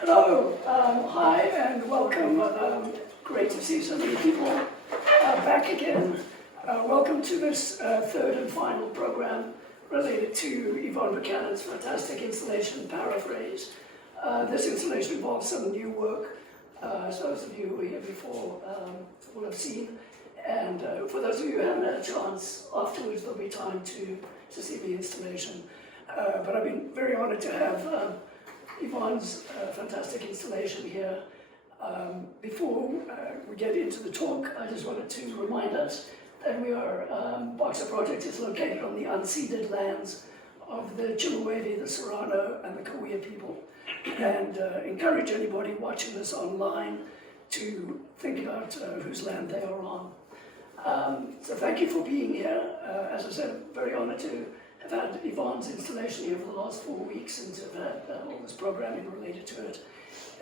Hello, hi and welcome. Great to see so many people back again. Welcome to this third and final program related to Yvonne Buchanan's fantastic installation, Paraphrase. This installation involves some new work, as those of you who were here before will have seen. And for those of you who haven't had a chance, afterwards there'll be time to see the installation. But I've been very honored to have Yvonne's fantastic installation here. Before we get into the talk, I just wanted to remind us that we are, BoxoPROJECTS is located on the unceded lands of the Chilwave, the Serrano, and the Cahuilla people, and encourage anybody watching this online to think about whose land they are on. So thank you for being here. As I said, I'm very honored to have had Yvonne's installation here for the last 4 weeks and to have had all this programming related to it.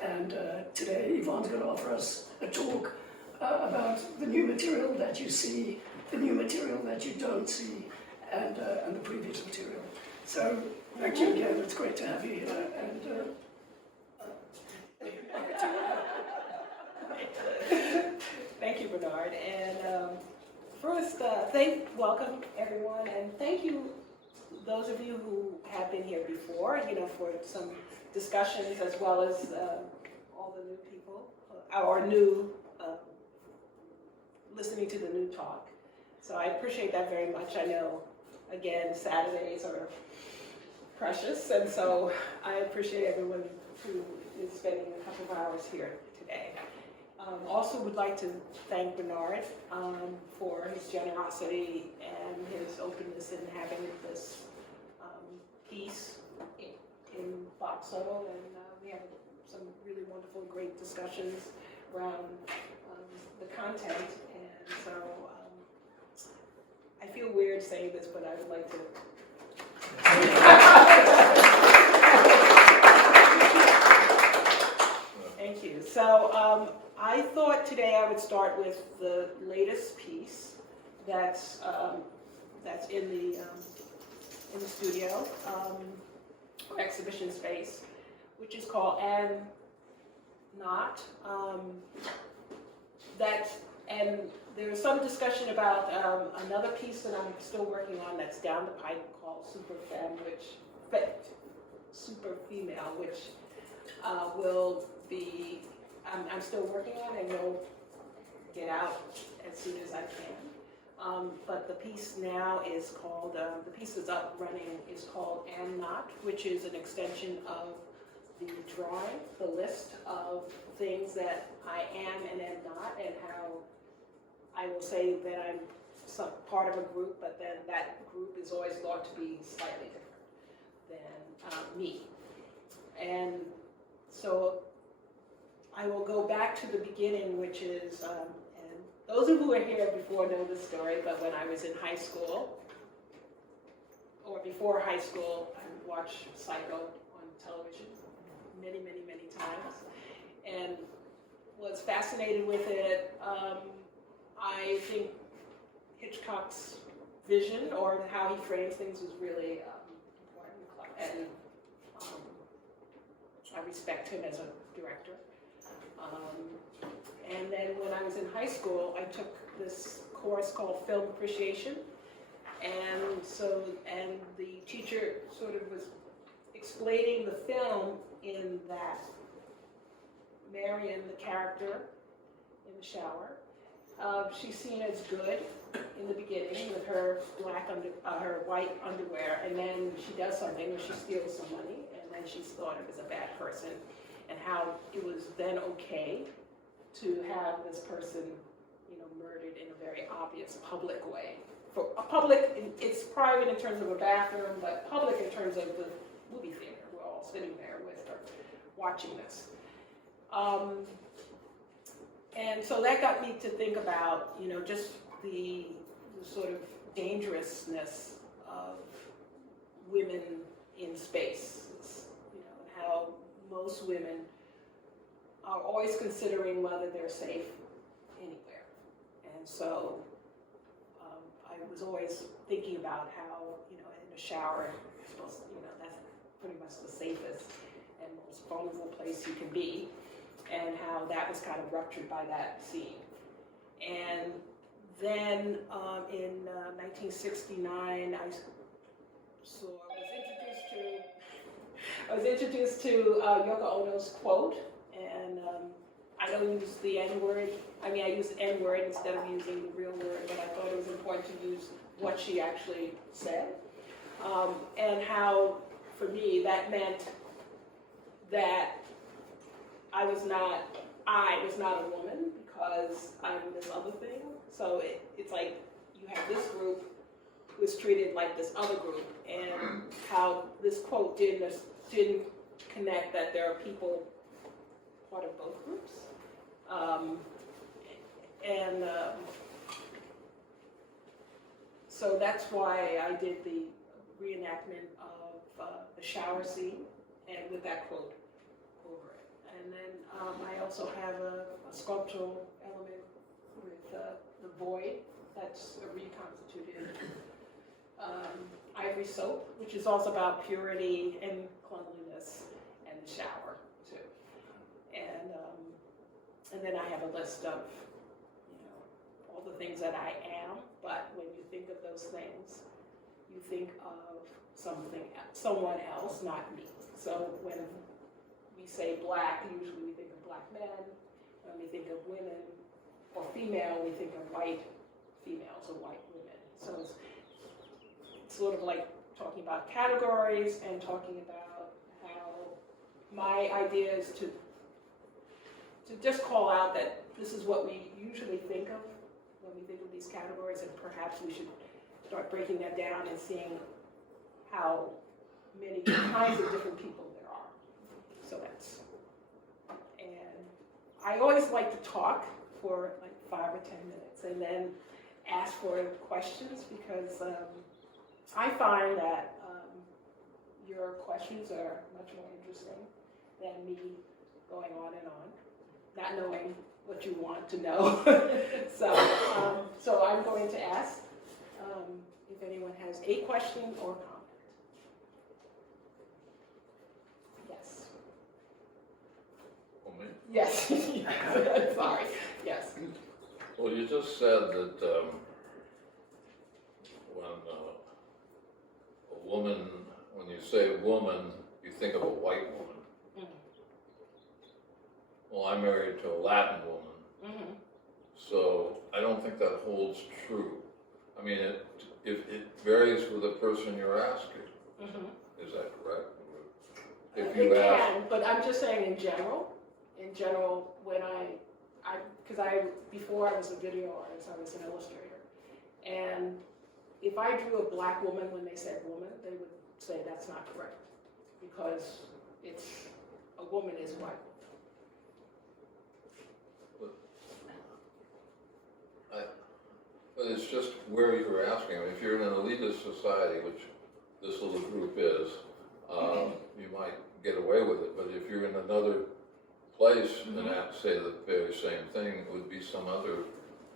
And today Yvonne's going to offer us a talk about the new material that you see, the new material that you don't see, and the previous material. So thank you again, it's great to have you here. And Thank you, Bernard. And first, welcome everyone, and thank you those of you who have been here before, for some discussions, as well as all the new people, or new, listening to the new talk. So I appreciate that very much. I know, again, Saturdays are precious, and so I appreciate everyone who is spending a couple of hours here today. Also would like to thank Bernard for his generosity and his openness in having this piece in Boxo, and we have some really wonderful, great discussions around the content, and so I feel weird saying this, but I would like to thank you. So I thought today I would start with the latest piece that's in the studio, or exhibition space, which is called And Not. And there's some discussion about another piece that I'm still working on that's down the pipe called Super Female, which will be, I'm still working on and will get out as soon as I can. But the piece now is called, the piece that's up running is called And Not, which is an extension of the drawing, the list of things that I am and am not, and how I will say that I'm some part of a group, but then that group is always thought to be slightly different than me. And so I will go back to the beginning, which is, and those of you who were here before know the story, but when I was in high school, or before high school, I watched Psycho on television many, many, many times, and was fascinated with it. I think Hitchcock's vision, or how he frames things, was really important, and I respect him as a director. And then when I was in high school, I took this course called Film Appreciation, and the teacher sort of was explaining the film in that Marion, the character in the shower, she's seen as good in the beginning with her her white underwear, and then she does something where she steals some money, and then she's thought of as a bad person, and how it was then okay to have this person, murdered in a very obvious public way. For a public, it's private in terms of a bathroom, but public in terms of the movie theater. We're all sitting there with her, watching this. And so that got me to think about, just the sort of dangerousness of women in space, how most women are always considering whether they're safe anywhere. And so I was always thinking about how, in the shower, you're supposed to, that's pretty much the safest and most vulnerable place you can be, and how that was kind of ruptured by that scene. And then in 1969, I was introduced to Yoko Ono's quote, and I don't use the N-word. I mean, I use N-word instead of using the real word, but I thought it was important to use what she actually said, and how, for me, that meant that I was not a woman because I'm this other thing. So it's like you have this group who is treated like this other group, and how this quote didn't connect that there are people part of both groups. So that's why I did the reenactment of the shower scene, and with that quote over it. And then I also have a sculptural element with the void. That's a reconstituted ivory soap, which is also about purity and cleanliness, and the shower too. And then I have a list of, all the things that I am. But when you think of those things, you think of someone else, not me. So when we say black, usually we think of black men. When we think of women or female, we think of white females or white women. So it's sort of like talking about categories and talking about how my idea is to just call out that this is what we usually think of when we think of these categories, and perhaps we should start breaking that down and seeing how many kinds of different people there are. So that's, and I always like to talk for like 5 or 10 minutes and then ask for questions, because I find that your questions are much more interesting than me going on and on, not knowing what you want to know. So I'm going to ask if anyone has a question or comment. Yes. For me? Yes. Sorry. Yes. Well, you just said that when you say woman, you think of a white woman. Mm-hmm. Well, I'm married to a Latin woman, Mm-hmm. so I don't think that holds true. I mean, it varies with the person you're asking. Mm-hmm. Is that correct? It can, but I'm just saying in general, when before I was a video artist, I was an illustrator. And if I drew a black woman when they said woman, they would say that's not correct, because a woman is white. But it's just where you're asking. I mean, if you're in an elitist society, which this little group is, you might get away with it. But if you're in another place and have to say the very same thing, it would be some other,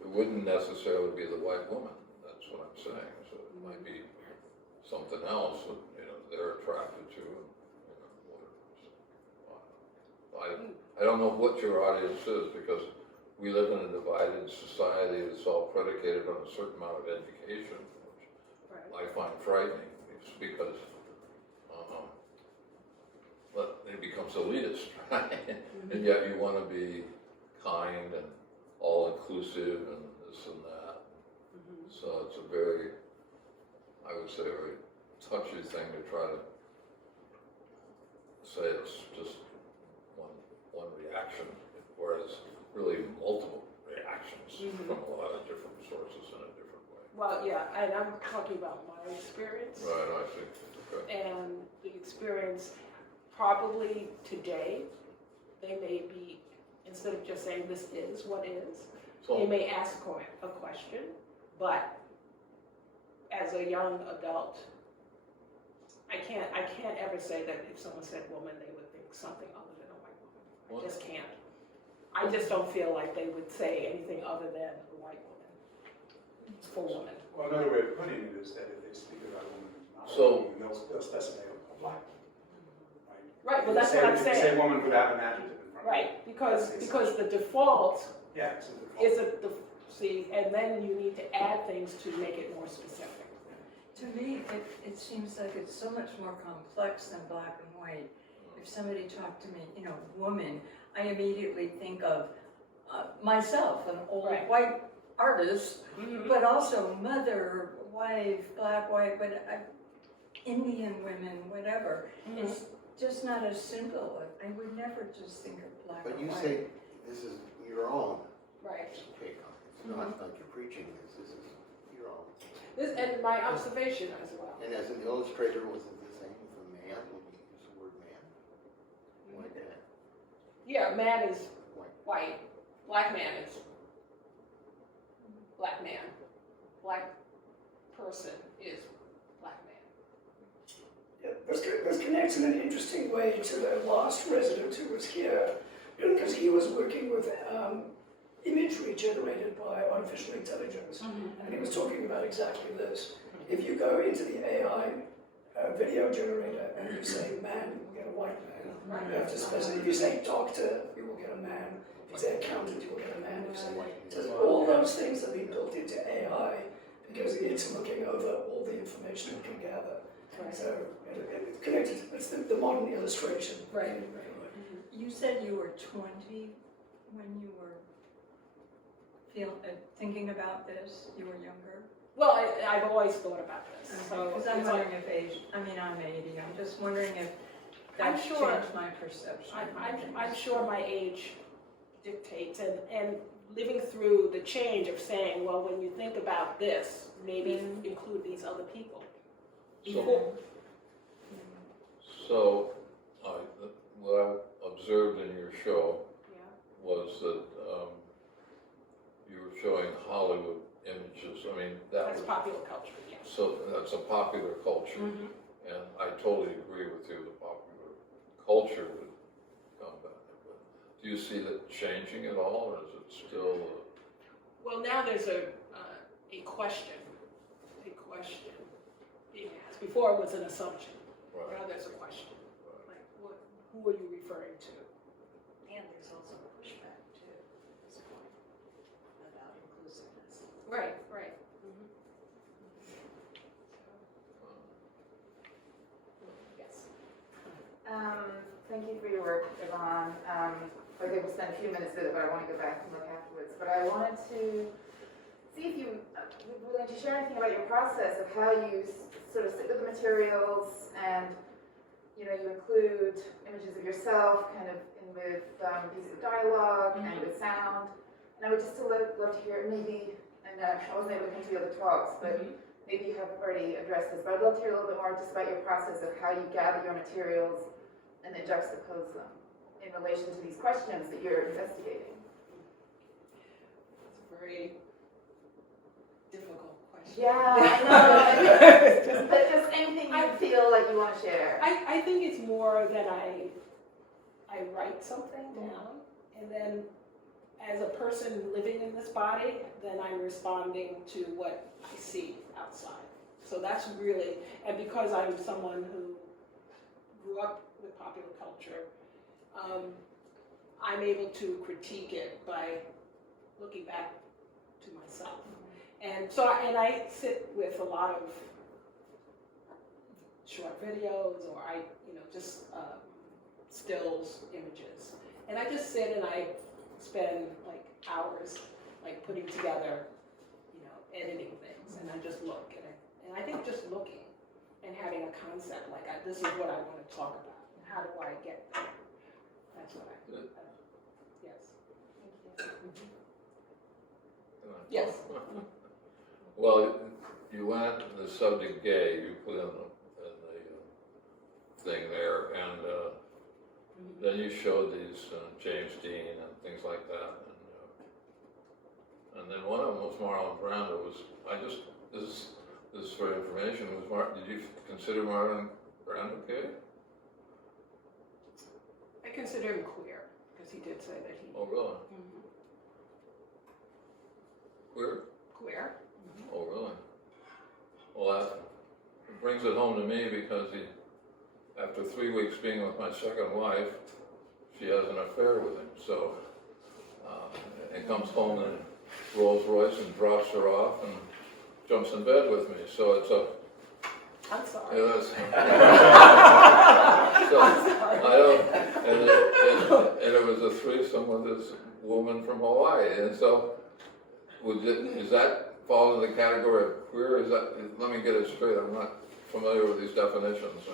it wouldn't necessarily be the white woman. That's what I'm saying. So it might be something else that, they're attracted to. I don't know what your audience is, because we live in a divided society that's all predicated on a certain amount of education, which I find frightening. It's because it becomes elitist, right? And yet you want to be kind and all-inclusive and this and that. So it's a very, I would say, a very touchy thing to try to say it's just one reaction, whereas really multiple reactions from a lot of different sources in a different way. Well, yeah, and I'm talking about my experience. Right, I see. Okay. And the experience, probably today, they may be, instead of just saying this is what is, they may ask a question, but as a young adult, I can't ever say that if someone said woman, they would think something other than a white woman. I just can't. I just don't feel like they would say anything other than a white woman for woman. Well, another way of putting it is that if they speak about a woman who's not So- a woman, they'll specify a black woman. Right, well, that's what I'm If you say saying. woman without an adjective in front of it. Right, because the default Yeah, it's a default. is see, and then you need to add things to make it more specific. To me, it seems like it's so much more complex than black and white. If somebody talked to me, you know, woman, I immediately think of myself, an old Right. white artist, Mhm. but also mother, wife, black, white, but Indian women, whatever. Mhm. It's just not as simple. I would never just think of black But and you white. say this is your own Right. take on it. It's not like you're preaching this. This is your own. This, and my observation as well. And as an illustrator, was it the same with a man when you use the word man? White man. Yeah, man is White. white, black man is black man, black person is black man. Yeah, this connects in an interesting way to the last resident who was here, because he was working with imagery generated by artificial intelligence, and he was talking about exactly this. If you go into the AI video generator and you say man, you will get a white man. You have to specify. If you say doctor, you will get a man. If you say accountant, you will get a man. If you say white, so all those things have been built into AI because it's looking over all the information it can gather. Right. So it connected. It's the modern illustration. Right. You said you were 20 when you were thinking about this. You were younger. Well, I've always thought about this. So Because I'm it's like- wondering if age. I mean, I'm 80. I'm just wondering if I'm that's sure- changed my perception. I'm sure my age dictates, and living through the change of saying, well, when you think about this, maybe include these other people. So, so what I observed in your show Yeah. was that you were showing Hollywood images. I mean, that That's was, popular culture, yes. so that's a popular culture. Mhm. And I totally agree with you, the popular culture would come back. But do you see that changing at all, or is it still? Well, now there's a question being asked. Before it was an assumption. Right. Now there's a question. Like, who are you referring to? And there's also pushback too, at this point, about inclusiveness. Right. Yes. Thank you for your work, Yvonne. I think we'll spend a few minutes with it, but I want to go back and look afterwards. But I wanted to see if you would be willing to share anything about your process of how you sort of sit with the materials and, you know, you include images of yourself kind of in with pieces of dialogue and with sound. And I would just love to hear maybe, and I wasn't able to come to the other talks, but maybe you have already addressed this, but I'd love to hear a little bit more just about your process of how you gather your materials and then juxtapose them in relation to these questions that you're investigating. It's a very difficult question. Yeah, I know. But just anything you feel like you want to share. I think it's more that I write something down, and then as a person living in this body, then I'm responding to what I see outside. So that's really, and because I'm someone who grew up with popular culture, I'm able to critique it by looking back to myself. And so, I sit with a lot of short videos, or just stills, images. And I just sit and I spend like hours like putting together, editing things, and I just look. And I think just looking and having a concept, like this is what I want to talk about, and how do I get there? That's what I do. Yes. Yes. Well, you went the subject gay, you put in the thing there, and then you showed these James Dean and things like that, and then one of them was Marlon Brando. This is for information. Did you consider Marlon Brando gay? I consider him queer, because he did say that he. Oh, really? Mhm. Queer? Queer. Oh, really? Well, that brings it home to me because after 3 weeks being with my second wife, she has an affair with him. So, and comes home in Rolls Royce and drops her off and jumps in bed with me. So it's a, I'm sorry. it is. So, I don't, and it was a threesome with this woman from Hawaii. And so, is that fall in the category of queer? Is that, let me get it straight, I'm not familiar with these definitions.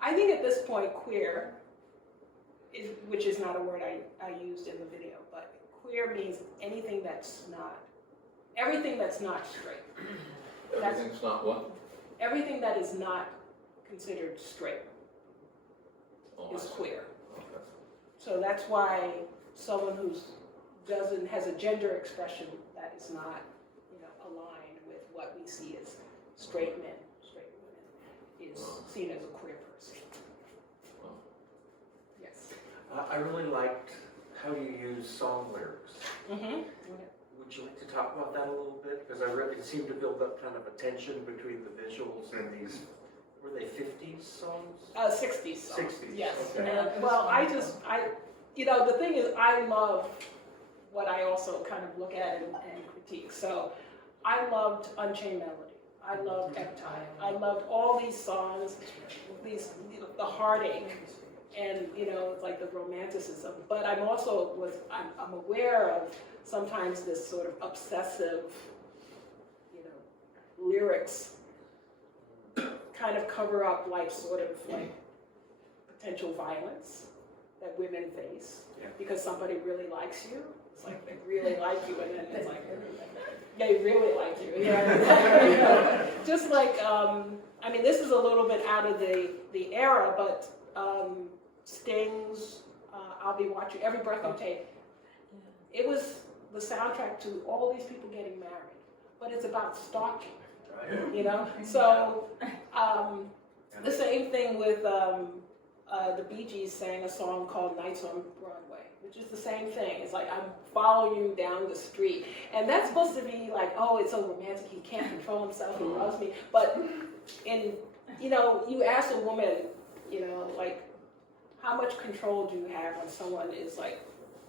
I think at this point, queer, which is not a word I used in the video, but queer means anything that's not, everything that's not straight. Everything's not what? Everything that is not considered straight Oh, is I see. queer. Okay. So that's why someone has a gender expression that is not, aligned with what we see as straight men, straight women, is seen as a queer person. Wow. Yes. I really liked how you use song lyrics. Mm-hmm. Would you like to talk about that a little bit? Because I really seem to build up kind of a tension between the visuals and these, were they 50s songs? 60s songs. 60s, Yes. okay. And, well, the thing is, I love what I also kind of look at and critique. So I loved Unchained Melody. I loved Eptide. I loved all these songs, the heartache, and it's like the romanticism. But I'm also I'm aware of sometimes this sort of obsessive, lyrics kind of cover up like potential violence that women face because somebody really likes you. It's like they really like you, and then it's like they really like you. Just like this is a little bit out of the era, but Sting's "I'll Be Watching," Every Breath You Take. It was the soundtrack to all these people getting married, but it's about stalking. So the same thing with the Bee Gees sang a song called Nights on Broadway, which is the same thing. It's like, I'm following you down the street. And that's supposed to be like, oh, it's so romantic, he can't control himself, he loves me. But you ask a woman, like, how much control do you have when someone is like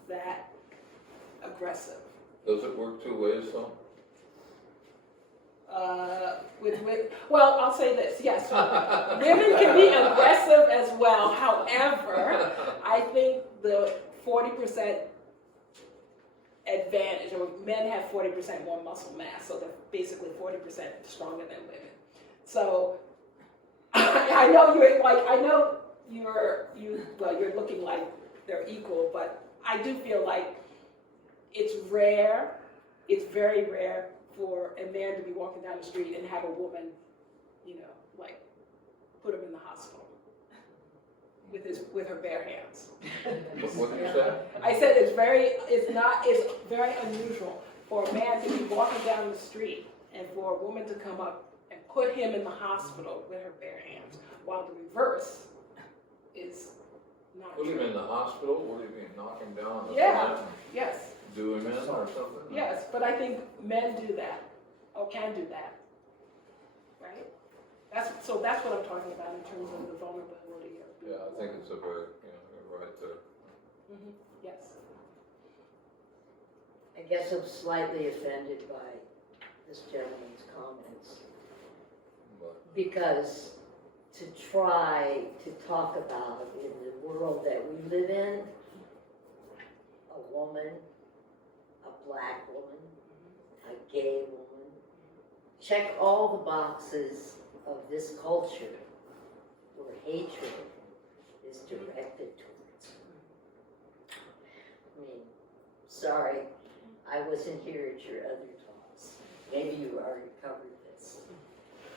that aggressive? Does it work two ways though? Well, I'll say this, yes, women can be aggressive as well. However, I think the 40% advantage, or men have 40% more muscle mass, so they're basically 40% stronger than women. So I know you're looking like they're equal, but I do feel like it's rare, it's very rare for a man to be walking down the street and have a woman, put him in the hospital with her bare hands. What did you say? I said it's very unusual for a man to be walking down the street and for a woman to come up and put him in the hospital with her bare hands, while the reverse is not Put him true. in the hospital? What do you mean, knock him down? On the Yeah. cement and Yes. do him in or something? Yes, but I think men do that, or can do that, right? That's what I'm talking about in terms of the vulnerability of. Yeah, I think it's a very, you're right there. Mm-hmm. Yes. I guess I'm slightly offended by this gentleman's comments, But because to try to talk about in the world that we live in, a woman, a black woman, a gay woman, check all the boxes of this culture where hatred is directed towards. I mean, sorry, I wasn't here at your other talks. Maybe you already covered this.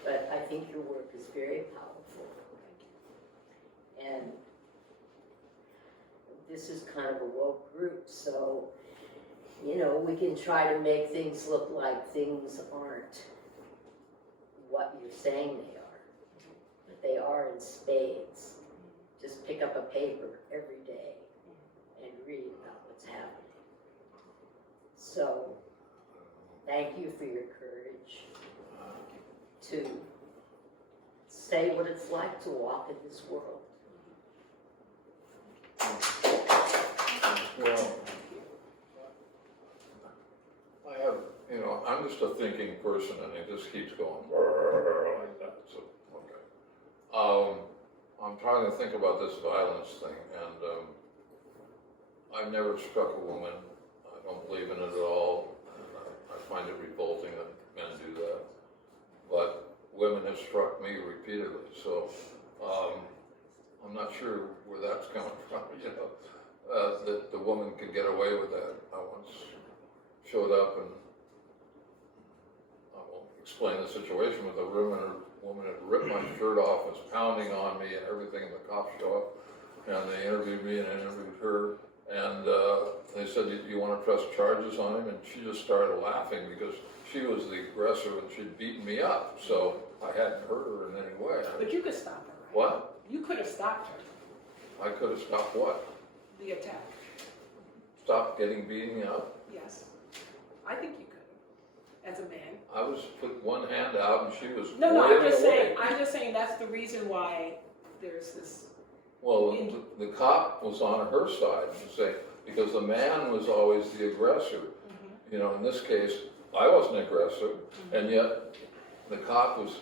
But I think your work is very powerful. And this is kind of a woke group, so, we can try to make things look like things aren't what you're saying they are. But they are in spades. Just pick up a paper every day and read about what's happening. So, thank you for your courage to say what it's like to walk in this world. Well, I have, I'm just a thinking person and it just keeps going like that, so, okay. I'm trying to think about this violence thing, and I've never struck a woman. I don't believe in it at all, and I find it revolting that men do that. But women have struck me repeatedly, so I'm not sure where that's coming from, that the woman can get away with that. I once showed up and I won't explain the situation, but the woman had ripped my shirt off, was pounding on me and everything, and the cops show up and they interviewed me and I interviewed her, and they said, do you want to press charges on him? And she just started laughing because she was the aggressor and she'd beaten me up, so I hadn't hurt her in any way. But you could stop her, right? What? You could have stopped her, I could have stopped what? the attack. Stopped getting beaten up? Yes. I think you could, as a man. I was put one hand out and she was No, waving away. I'm just saying that's the reason why there's this. Well, the cop was on her side, you say, because the man was always the aggressor. In this case, I was an aggressor, and yet the cop was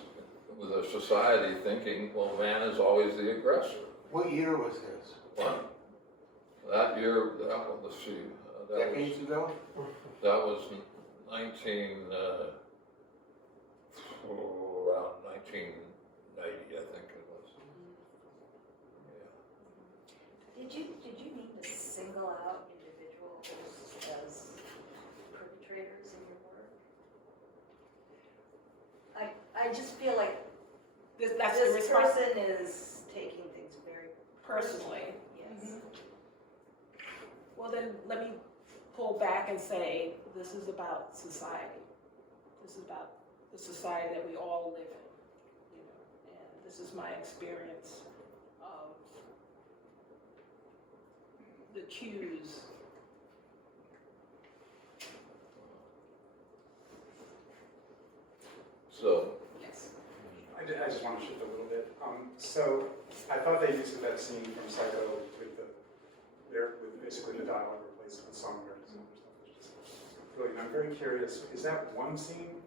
with a society thinking, well, man is always the aggressor. What year was this? What? That year, let's see, Decades ago? that was around 1990, I think it was. Yeah. Did you mean to single out individuals as perpetrators in your work? I just feel like That's the this response person is taking things very personally. Yes. Well, then let me pull back and say this is about society. This is about the society that we all live in, and this is my experience of the cues. So, Yes. I just want to shift a little bit. So I thought they used that scene from Psycho with basically the dialogue replaced with songwriters and stuff. It's just brilliant. I'm very curious. Is that one scene?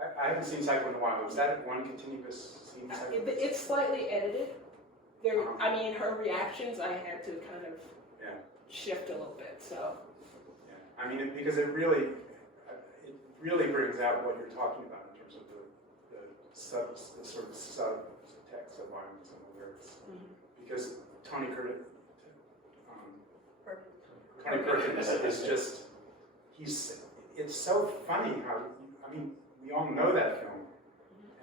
I haven't seen Psycho in a while. Was that one continuous scene? It's slightly edited. I mean, her reactions I had to kind of shift a little bit. So. Yeah. I mean, because it really brings out what you're talking about in terms of the sort of subtext of violence and the lyrics. Because Tony Perkins is just, it's so funny how, we all know that film,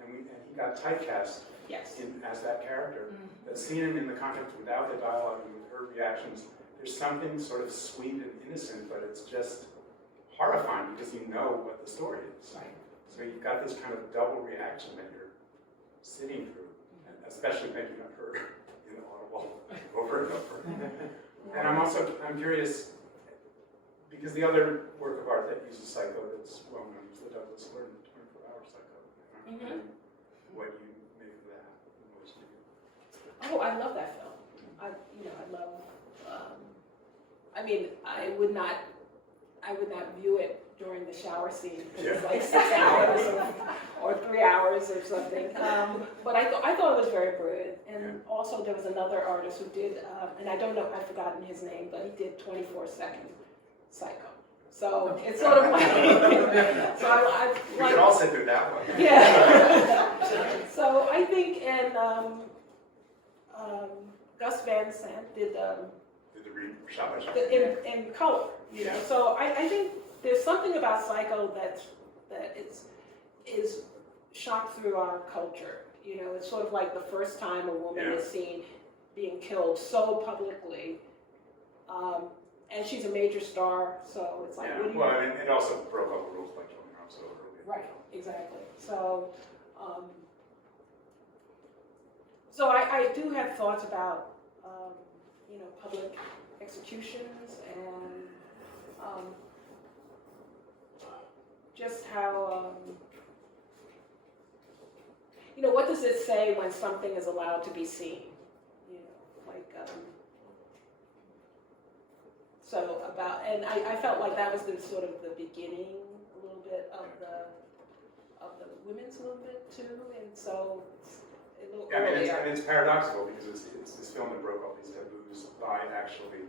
and he got typecast Yes. as that character. But seeing him in the context without the dialogue and with her reactions, there's something sort of sweet and innocent, but it's just horrifying because you know what the story is. Right. So you've got this kind of double reaction that you're sitting through, and especially making up her inaudible over and over. And I'm curious, because the other work of art that uses Psycho that's well known is the Douglas Gordon 24-Hour Psycho. And I'm wondering what you make of that. Oh, I love that film. I love. I would not view it during the shower scene because it's like 6 hours or 3 hours or something. But I thought it was very brilliant. And also there was another artist who did, and I don't know, I've forgotten his name, but he did 24-second Psycho. So it's sort of like, so I We could all sit through that one. Yeah. So I think, and Gus Van Sant did Shot by shot. in color, So I think there's something about Psycho that is shot through our culture. It's sort of like the first time a woman is seen being killed so publicly, and she's a major star, so it's like. Yeah. Well, and it also broke all the rules by killing her off so early. Right. Exactly. So. So I do have thoughts about public executions and just how what the does it say when something is allowed to be seen? You know, like, so about, and I felt like that was the sort of the beginning a little bit of the women's movement too, and so it's a little Yeah, I mean, earlier. it's paradoxical because it's this film that broke all these taboos by actually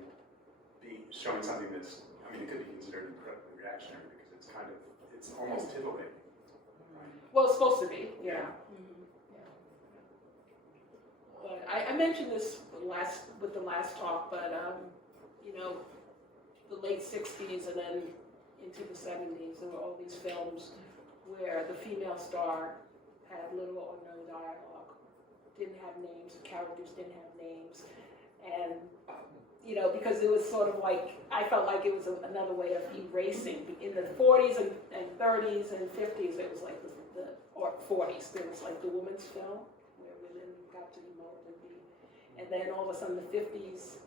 showing something that's, I mean, it could be considered incredibly reactionary because it's kind of, it's almost titillating. Well, it's supposed to be, yeah. Yeah. But I mentioned this with the last talk, but you know, the late 60s and then into the 70s, there were all these films where the female star had little or no dialogue, didn't have names, the characters didn't have names, and you know, because it was sort of like, I felt like it was another way of erasing. In the 40s and 30s and 50s, it was like or 40s, there was like the women's film, where women got to emote and then all of a sudden the 50s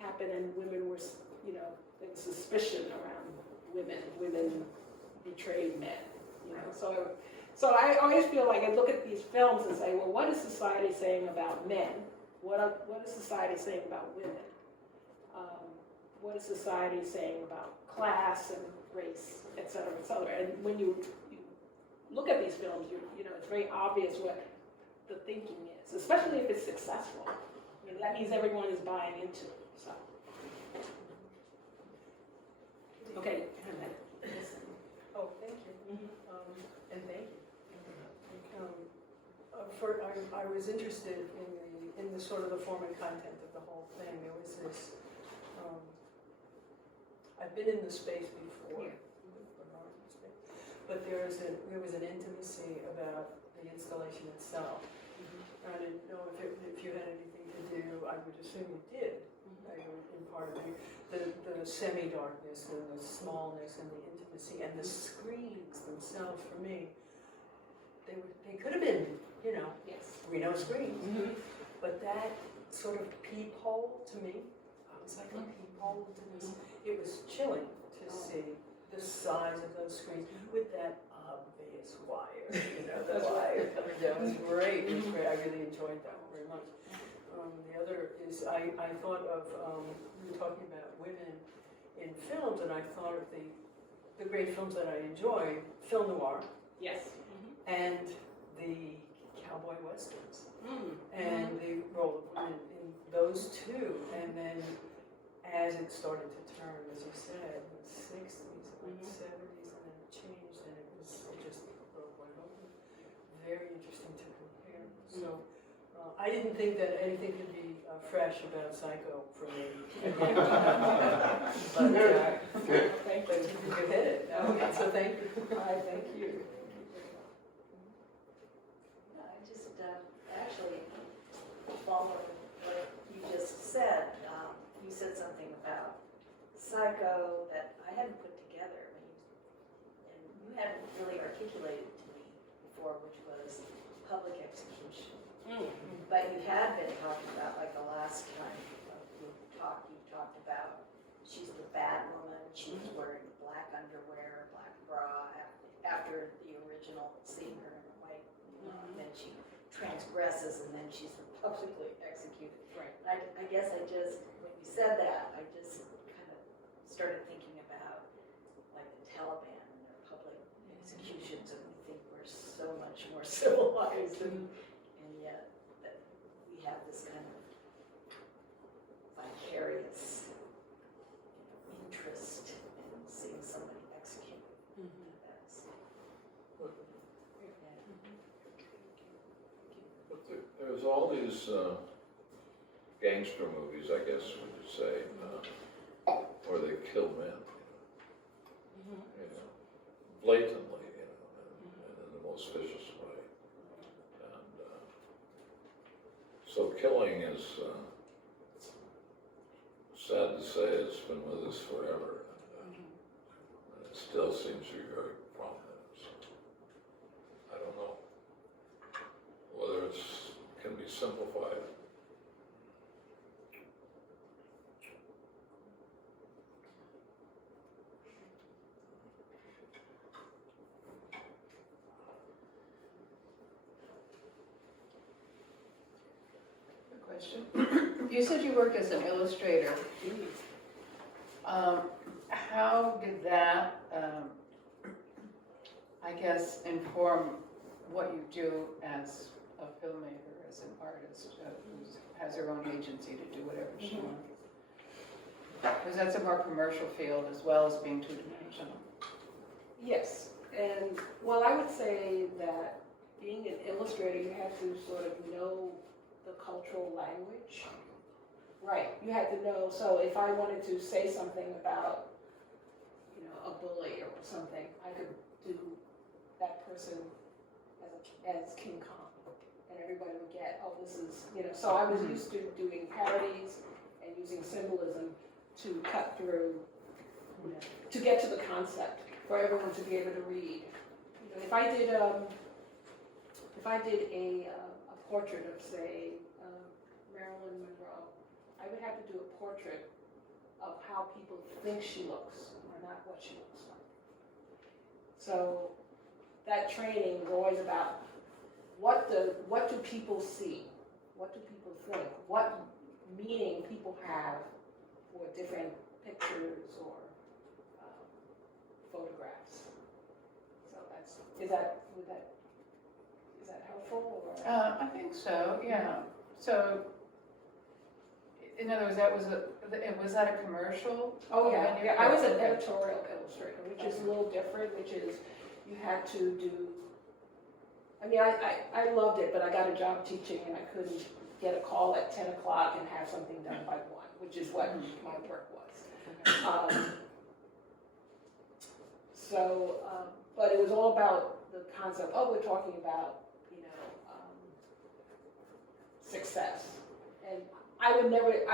happened and women were, you know, there was suspicion around women betrayed men, you know. So I always feel like I look at these films and say, well, what is society saying about men? What is society saying about women? What is society saying about class and race, et cetera, et cetera? And when you look at these films, you know, it's very obvious what the thinking is, especially if it's successful. I mean, that means everyone is buying into it, so. Okay, and then, Oh, thank you. And thank you. I was interested in the sort of the form and content of the whole thing. There was this, I've been in the space before, but there was an intimacy about the installation itself. I didn't know if you had anything to do, I would assume you did, in part of it. The semi-darkness and the smallness and the intimacy and the screens themselves for me, they could have been, you know, yes. Reno screens. But that sort of peephole to me, it was like a peephole to this. It was chilling to see the size of those screens with that obvious wire, you know, the wire coming down. It was great. It was great. I really enjoyed that very much. The other is I thought of, we were talking about women in films, and I thought of the great films that I enjoy, film noir, Yes. and the cowboy westerns, and the role of women in those two. And then as it started to turn, as you said, in the 60s and the 70s, and then it changed, and it just went over. Very interesting to compare. So I didn't think that anything could be fresh about Psycho for me. But you hit it. So thank you. Thank you. I just actually follow what you just said. You said something about Psycho that I hadn't put together, and you hadn't really articulated to me before, which was public execution. But you had been talking about, like the last time you talked about she's the bad woman, she was wearing black underwear, black bra, after the original seeing her in the white, then she transgresses and then she's publicly executed. Right. I guess when you said that, I just kind of started thinking about like the Taliban and their public executions, and we think we're so much more civilized, and yet that we have this kind of vicarious interest in seeing somebody executed. That's, There's all these gangster movies, I guess we could say, where they kill men, you know, blatantly, you know, and in the most vicious way. And so killing is, sad to say, it's been with us forever. And it still seems to be very prominent. So I don't know whether it can be simplified. question. You said you worked as an illustrator. How did that, I guess, inform what you do as a filmmaker, as an artist who has her own agency to do whatever she wants? Because that's a more commercial field as well as being two-dimensional. Yes, and well, I would say that being an illustrator, you have to sort of know the cultural language. Right, you had to know, so if I wanted to say something about, you know, a bully or something, I could do that person as King Kong, and everybody would get, oh, this is, you know, so I was used to doing parodies and using symbolism to cut through, you know, to get to the concept, for everyone to be able to read. You know, if I did a portrait of, say, Marilyn Monroe, I would have to do a portrait of how people think she looks, or not what she looks like. So that training was always about what do people see? What do people think? What meaning people have for different pictures or photographs. So is that helpful? Or? I think so, yeah. So, in other words, was that a commercial? Oh yeah. I was an editorial illustrator, which is a little different, which is you had to do, I mean, I loved it, but I got a job teaching and I couldn't get a call at 10 o'clock and have something done by 1, which is what my work was. But it was all about the concept, oh, we're talking about, you know, success. And I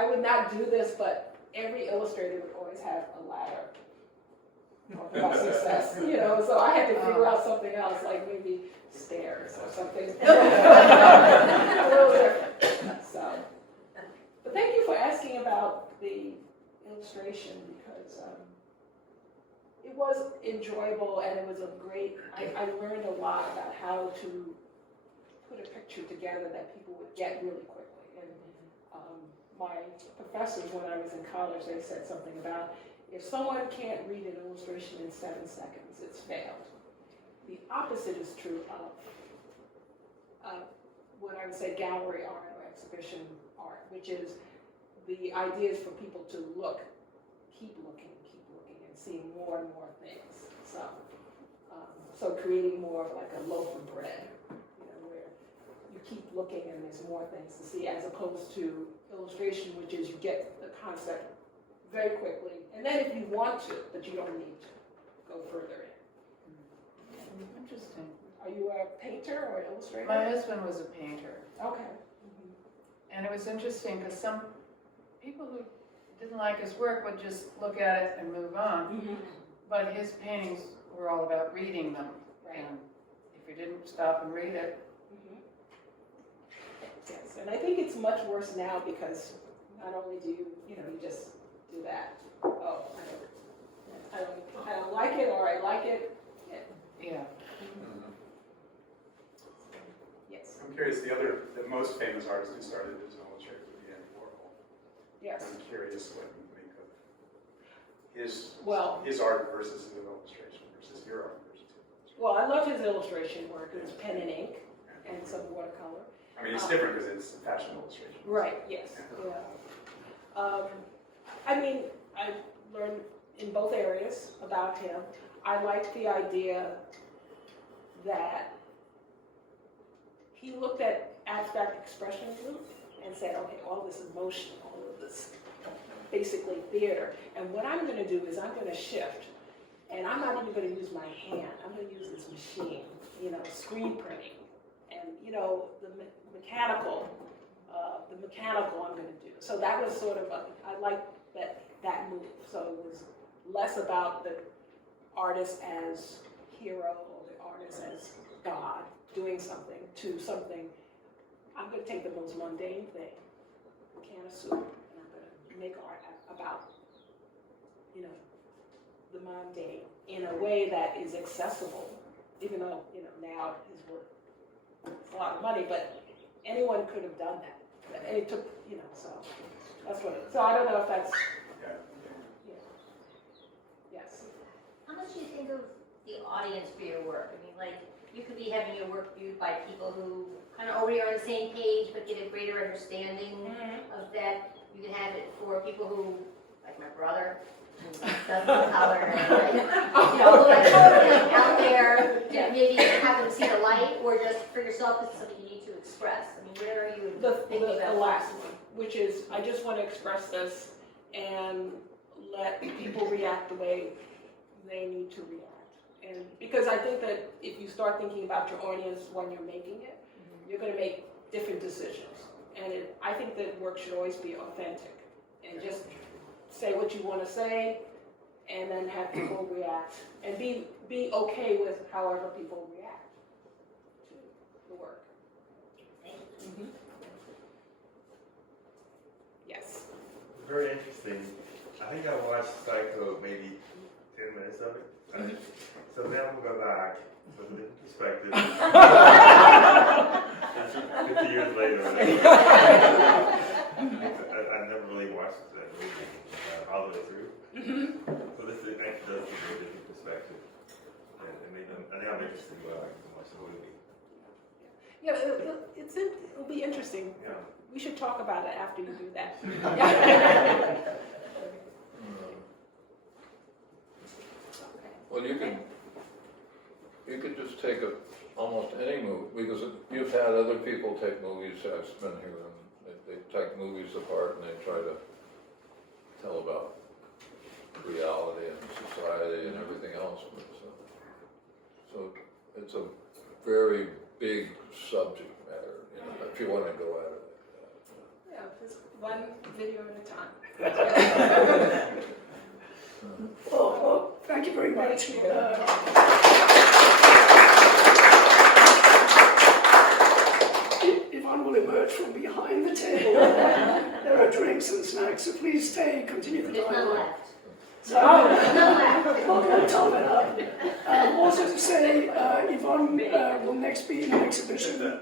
would not do this, but every illustrator would always have a ladder talking about success, you know, so I had to figure out something else, like maybe stairs or something. A little different, so. But thank you for asking about the illustration, because it was enjoyable and it was a great, I learned a lot about how to put a picture together that people would get really quickly. And my professors, when I was in college, they said something about, if someone can't read an illustration in 7 seconds, it's failed. The opposite is true of what I would say gallery art or exhibition art, which is the idea is for people to keep looking, and seeing more and more things. So creating more of like a loaf of bread, you know, where you keep looking and there's more things to see, as opposed to illustration, which is you get the concept very quickly, and then if you want to, but you don't need to go further in. Interesting. Are you a painter or an illustrator? My husband was a painter. Okay. And it was interesting because some people who didn't like his work would just look at it and move on. But his paintings were all about reading them. Right. And if you didn't stop and read it. Yes, and I think it's much worse now because not only do you just do that. Oh, I don't like it, or I like it. Yeah. Yes. I'm curious, the most famous artist who started as an illustrator would be Andy Warhol. Yes. I'm curious what you think of Well, his art versus his illustration versus your art versus his illustration. Well, I love his illustration work. It was pen and ink and some watercolor. I mean, it's different because it's fashion illustration. Right, yes, yeah. I mean, I learned in both areas about him. I liked the idea that he looked at abstract expressionism and said, okay, all this emotion, all of this basically theater, and what I'm going to do is I'm going to shift, and I'm not even going to use my hand. I'm going to use this machine, you know, screen printing, and you know, the mechanical I'm going to do. So that was sort of I liked that move. So it was less about the artist as hero or the artist as God doing something to something. I'm going to take the most mundane thing, a can of soup, and I'm going to make art about, you know, the mundane in a way that is accessible, even though, you know, now his work, it's a lot of money, but anyone could have done that. And it took, so that's what so I don't know if that's, Yeah. yes. How much do you think of the audience for your work? I mean, like, you could be having your work viewed by people who kind of already are on the same page, but get a greater understanding of that. You can have it for people who, like my brother, who doesn't color, like out there, maybe have them see the light, or just for yourself, this is something you need to express. I mean, where are you thinking The about last one, which is, I just want to express this and let people react the way they need to react. And because I think that if you start thinking about your audience when you're making it, you're going to make different decisions. And I think that work should always be authentic and just say what you want to say, and then have people react, and be okay with however people react to the work. Yes. Very interesting. I think I watched Psycho maybe 10 minutes of it. Right? So now I'm going to go back with a different perspective. 50 years later. I never really watched that movie all the way through. So this actually does give me a different perspective. And maybe I think I'm interested in going back and watch the movie. Yeah, it'll be interesting. Yeah. We should talk about it after you do that. Well, you could just take almost any movie, because you've had other people take movies, I've been here, and they take movies apart and they try to tell about reality and society and everything else. So it's a very big subject matter, if you want to go at it. Yeah, just one video at a time. Well, thank you very much. Yvonne will emerge from behind the table. There are drinks and snacks, so please stay, continue the There's none dialogue. left. So, well, don't tell me that. Also to say, Yvonne will next be in an exhibition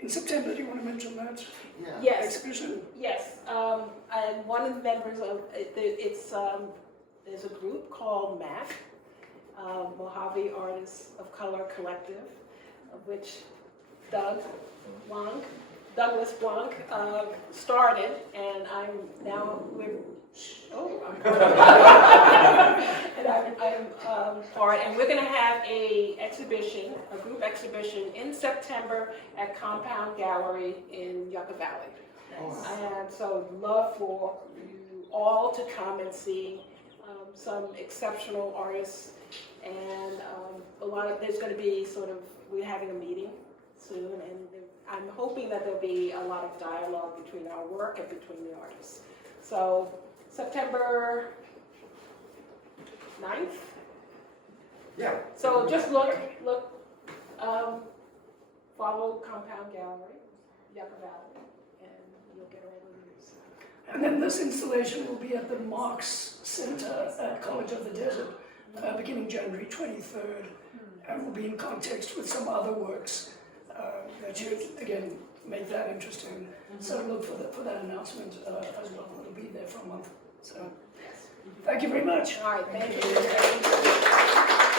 in September. Do you want to mention that? Yeah. Yes, Exhibition? yes. And one of the members of there's a group called MAC, Mojave Artists of Color Collective, of which Douglas Blanc started, and I'm part, and we're going to have a group exhibition in September at Compound Gallery in Yucca Valley. And so I'd love for you all to come and see some exceptional artists, and there's going to be we're having a meeting soon, and I'm hoping that there'll be a lot of dialogue between our work and between the artists. So September 9th. Yeah. So just look, follow Compound Gallery, Yucca Valley, and you'll get all the news. And then this installation will be at the Marx Center at College of the Desert, beginning January 23rd, and will be in context with some other works that should, again, make that interesting. So look for that announcement as well. It'll be there for a month. So thank you very much. All right, thank you.